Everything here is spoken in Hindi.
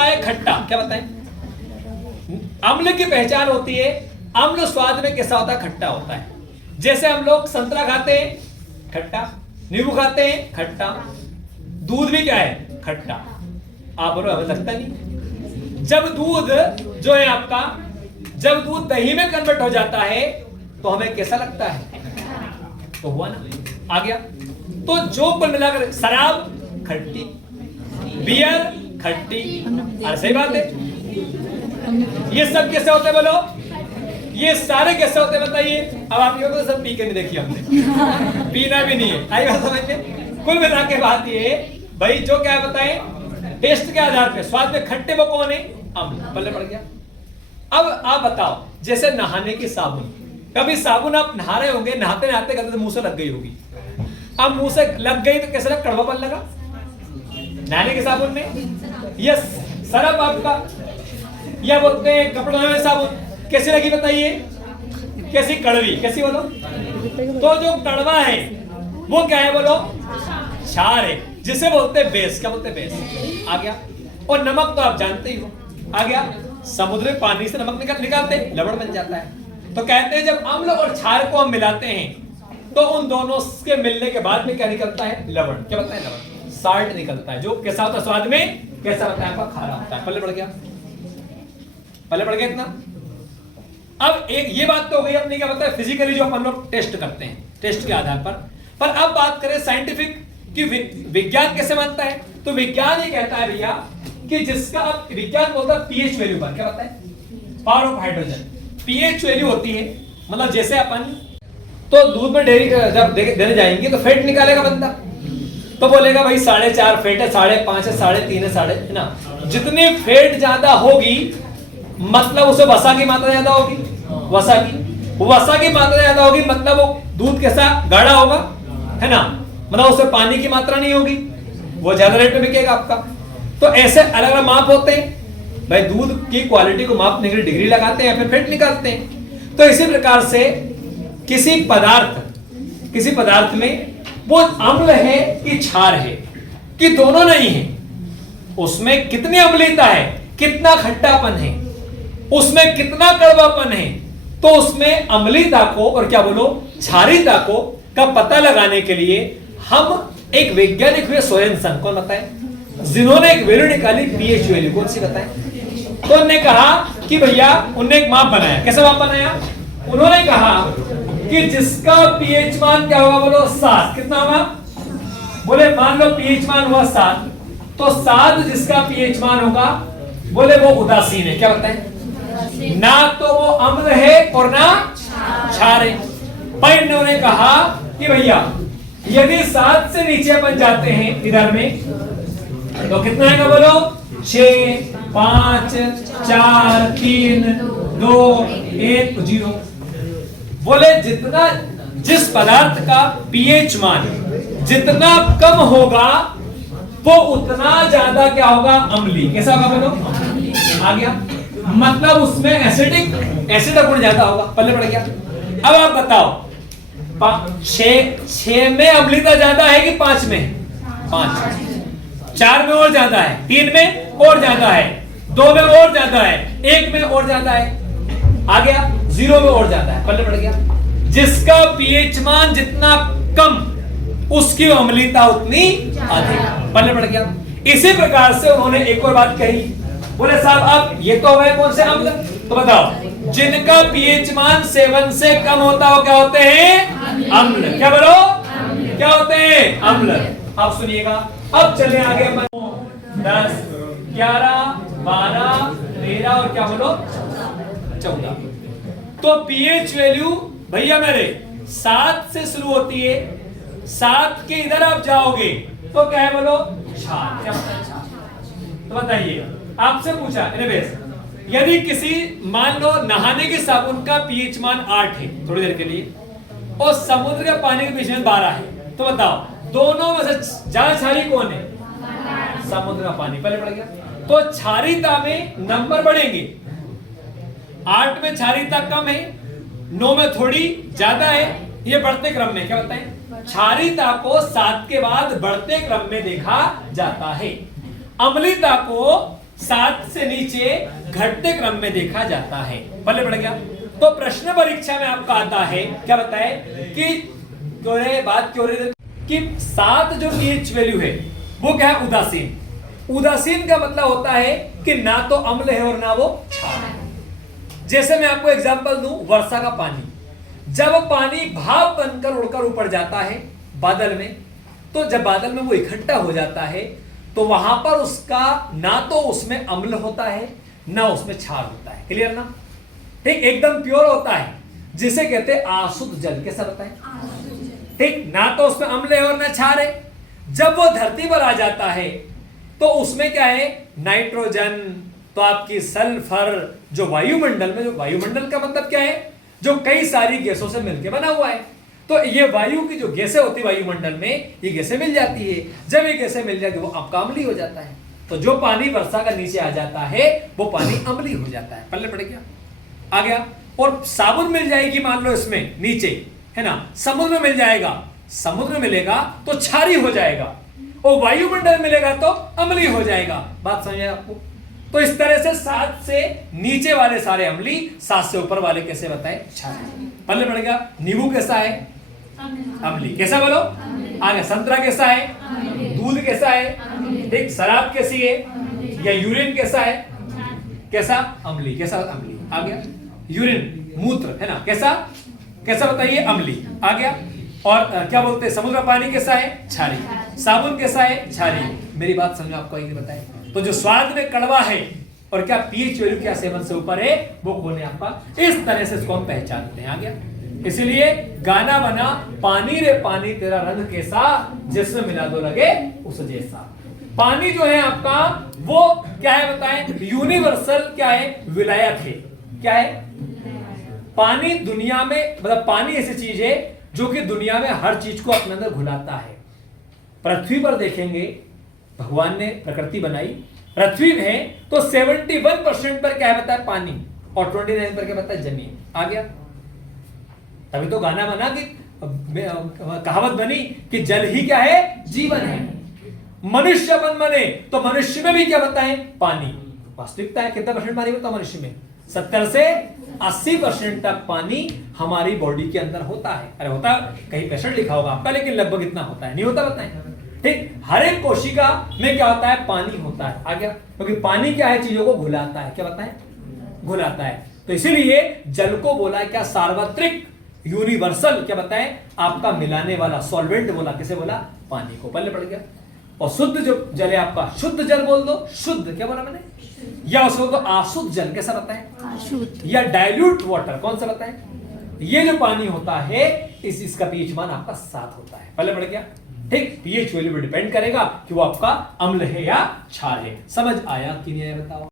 कैसा है? खट्टा। क्या बताएं? अम्ल की पहचान होती है, अम्ल स्वाद में कैसा होता है? खट्टा होता है। जैसे हम लोग संतरा खाते हैं, खट्टा। नींबू खाते हैं, खट्टा। दूध भी क्या है? खट्टा। आप बोलो हमें लगता नहीं। जब दूध जो है आपका, जब दूध दही में कन्वर्ट हो जाता है तो हमें कैसा लगता है? तो हुआ ना, आ गया। तो जो कुल मिलाकर शराब खट्टी, बियर खट्टी, और सही बात है। ये सब कैसे होते बोलो? ये सारे कैसे होते बताइए? अब आप ये तो सब पी के नहीं देखिए हमने, पीना भी नहीं है। आई बात समझ में? कुल मिला के बात ये भाई, जो क्या बताएं, टेस्ट के आधार पे स्वाद में खट्टे वो कौन है? अम्ल। पल्ले पड़ गया। अब आप बताओ, जैसे नहाने की साबुन, कभी साबुन आप नहा रहे होंगे, नहाते नहाते कहते मुंह से लग गई होगी। अब मुंह से लग गई तो कैसे लगा? कड़वापन लगा नहाने की साबुन में। ये सरफ आपका, या बोलते हैं कपड़ों में साबुन, कैसी लगी बताइए? कैसी? कड़वी। कैसी बोलो? तो जो कड़वा है वो क्या है बोलो? क्षार है, जिसे बोलते हैं बेस। क्या बोलते हैं? बेस। आ गया। और नमक तो आप जानते ही हो, आ गया। समुद्र में पानी से नमक निकालते हैं, लवण बन जाता है। तो कहते हैं जब अम्ल और क्षार को हम मिलाते हैं तो उन दोनों के मिलने के बाद में क्या निकलता है? लवण। क्या बताएं? लवण, साल्ट निकलता है, जो कैसा होता है स्वाद में? कैसा होता है? आपका खारा होता है। पल्ले पड़ गया? पल्ले पड़ गया इतना? अब एक ये बात तो हो गई अपनी, क्या बताया, फिजिकली जो अपन लोग टेस्ट करते हैं, टेस्ट के आधार पर अब बात करें साइंटिफिक कि विज्ञान कैसे मानता है। तो विज्ञान ये कहता है भैया कि जिसका विज्ञान बोलता है पीएच वैल्यू पर। क्या बताए? Power of hydrogen. PH value होती है, मतलब जैसे अपन तो दूध में डेयरी जब देने जाएंगे तो फेट निकालेगा बंदा, तो बोलेगा भाई 4.5 फेट है, 5.5 है, 3.5 है, 3.5 है ना। जितनी फेट ज्यादा होगी मतलब उसमें वसा की मात्रा ज्यादा होगी, वसा की मात्रा ज्यादा होगी मतलब वो दूध कैसा? गाढ़ा होगा, है ना। मतलब उसमें पानी की मात्रा नहीं होगी, वो ज्यादा रेट में बिकेगा आपका। तो ऐसे अलग अलग माप होते हैं भाई, दूध की क्वालिटी को मापने के लिए डिग्री लगाते हैं या फिर फेट निकालते हैं। तो इसी प्रकार से किसी पदार्थ में वो अम्ल है कि क्षार है कि दोनों नहीं है, उसमें कितनी अम्लता है, कितना खट्टापन है, उसमें कितना कड़वापन है, तो उसमें अम्लता को और क्या बोलो क्षारीयता को का पता लगाने के लिए हम एक वैज्ञानिक हुए सोरेनसन, कौन बताए, जिन्होंने एक वैल्यू निकाली पीएच वैल्यू। कौन सी बताए? तो उन्होंने कहा कि भैया, उन्होंने एक माप बनाया। कैसा माप बनाया? उन्होंने कहा कि जिसका पीएच मान क्या होगा बोलो? 7। कितना होगा? बोले मान लो पीएच मान हुआ 7, तो 7 जिसका पीएच मान होगा बोले वो उदासीन है। क्या बताएं? ना तो वो अम्ल है और ना क्षार है। पर इन्होंने कहा कि भैया यदि 7 से नीचे बन जाते हैं इधर में तो कितना आएगा बोलो? 6, 5, 4, 3, 2, 1, 0। बोले जितना जिस पदार्थ का पीएच मान जितना कम होगा वो उतना ज्यादा क्या होगा? अम्लीय। कैसा होगा बोलो? आ गया। मतलब उसमें एसिड का गुण ज्यादा होगा। पल्ले पड़ गया। अब आप बताओ 6 में अम्लता ज्यादा है कि 5 में? 5। 4 में और ज्यादा है, 3 में और ज्यादा है, 2 में और ज्यादा है, 1 में और ज्यादा है, आ गया 0 में और ज्यादा है। पल्ले पड़ गया। जिसका पीएच मान जितना कम उसकी अम्लता उतनी अधिक। पल्ले पड़ गया। इसी प्रकार से उन्होंने एक और बात कही, बोले साहब अब ये तो है कौन से अम्ल, तो बताओ जिनका पीएच मान 7 से कम होता हो क्या होते हैं? अम्ल। क्या बोलो? क्या होते हैं? अम्ल। अब सुनिएगा, अब चले आगे 10, 11, 12, 13 और क्या बोलो 14। तो पीएच वैल्यू भैया मेरे 7 से शुरू होती है, 7 के इधर आप जाओगे तो क्या है बोलो? क्षार। क्या होता है क्षार? तो बताइए, आपसे पूछा यदि किसी मान लो नहाने के साबुन का पीएच मान 8 है थोड़ी देर के लिए और समुद्र के पानी के पीएच मान 12 है, तो बताओ दोनों में से ज्यादा क्षारी कौन है? समुद्र का पानी। पहले पड़ गया। तो क्षारीयता में नंबर बढ़ेंगे, 8 में क्षारीयता कम है, 9 में थोड़ी ज्यादा है, ये बढ़ते क्रम में। क्या बताएं? क्षारीयता को 7 के बाद बढ़ते क्रम में देखा जाता है, अम्लता को 7 से नीचे घटते क्रम में देखा जाता है। पहले पढ़ गया। तो प्रश्न परीक्षा में आपका आता है, क्या बताए कि बात क्यों कि 7 जो पीएच वैल्यू है वो क्या है, उदासीन। उदासीन का मतलब होता है कि ना तो अम्ल है और ना वो क्षार है। जैसे मैं आपको एग्जांपल दूं, वर्षा का पानी, जब पानी भाप बनकर उड़कर ऊपर जाता है बादल में, तो जब बादल में वो इकट्ठा हो जाता है तो वहां पर उसका ना तो उसमें अम्ल होता है ना उसमें क्षार होता है। क्लियर ना? ठीक, एकदम प्योर होता है, जिसे कहते हैं आशुद्ध जल। कैसा होता है? ठीक, ना तो उसमें अम्ल है और ना क्षार है। जब वो धरती पर आ जाता है तो उसमें क्या है, नाइट्रोजन, तो आपकी सल्फर, जो वायुमंडल में, जो वायुमंडल का मतलब क्या है, जो कई सारी गैसों से मिलकर बना हुआ है। तो ये वायु की जो गैसें होती है वायुमंडल में, ये गैसें मिल जाती है। जब ये गैसें मिल जाती है वो आपका अम्लीय हो जाता है। तो जो पानी वर्षा का नीचे आ जाता है वो पानी अम्लीय हो जाता है। पहले पढ़ गया, आ गया। और साबुन मिल जाएगी मान लो इसमें नीचे, है ना, समुद्र मिल जाएगा, समुद्र मिलेगा तो क्षारीय हो जाएगा, और वायुमंडल मिलेगा तो अम्लीय हो जाएगा। बात समझ आया आपको? तो इस तरह से 7 से नीचे वाले सारे अम्लीय, 7 से ऊपर वाले कैसे बताए, क्षारीय। पहले पढ़ गया। नींबू कैसा है, अम्लीय। कैसा बोलो, आगे। संतरा कैसा है, दूध कैसा है, ठीक। शराब कैसी है, या यूरिन कैसा है, कैसा, अम्लीय। कैसा, अम्लीय। आ गया। यूरिन, मूत्र, है ना, कैसा, कैसा बताइए, अम्लीय। आ गया। और क्या बोलते हैं, समुद्र पानी कैसा है, क्षारीय। साबुन कैसा है, क्षारीय। मेरी बात समझो, आपको ये बताए। तो जो स्वाद में कड़वा है और क्या पीएच वैल्यू क्या 7 से ऊपर है, वो कौन है आपका, इस तरह से इसको हम पहचानते हैं। आ गया। इसलिए गाना बना, पानी रे पानी तेरा रंग कैसा, जिसमें मिला दो लगे उस जैसा। पानी जो है आपका वो क्या है बताएं, यूनिवर्सल क्या है, विलायक है। क्या है, पानी दुनिया में, मतलब पानी ऐसी चीज है जो कि दुनिया में हर चीज को अपने अंदर घुलाता है। पृथ्वी पर देखेंगे, भगवान ने प्रकृति बनाई, पृथ्वी में तो 71% पर क्या है बताया, पानी, और 29 पर क्या बताया, जमीन। आ गया। तभी तो गाना बना कि कहावत बनी कि जल ही क्या है, जीवन है। मनुष्य बन बने तो मनुष्य में भी क्या बताएं, पानी। वास्तविकता है कितना परसेंट पानी होता है मनुष्य में, 70 से 80% तक पानी हमारी बॉडी के अंदर होता है। अरे होता, कहीं पेशेंट लिखा होगा आपका, लेकिन लगभग इतना होता है, नहीं होता बताएं। ठीक, हर एक कोशिका में क्या होता है, पानी होता है। आ गया। क्योंकि पानी क्या है, चीजों को घुलाता है। क्या बताएं, घुलाता है। तो इसीलिए जल को बोला क्या, सार्वत्रिक, यूनिवर्सल, क्या बताएं, आपका मिलाने वाला, सॉल्वेंट बोला। किसे बोला, पानी को। पहले पढ़ गया। और शुद्ध जो जल है आपका, शुद्ध जल बोल दो, शुद्ध, क्या बोला मैंने, या उसको तो आशुद्ध जल। कैसा बताएं, आशुद्ध, या डाइल्यूट वाटर। कौन सा बताएं, ये जो पानी होता है इसका पीएच मान आपका 7 होता है। पहले बढ़ गया। ठीक, पीएच वैल्यू पर डिपेंड करेगा कि वो आपका अम्ल है या क्षार है। समझ आया कि नहीं आया बताओ।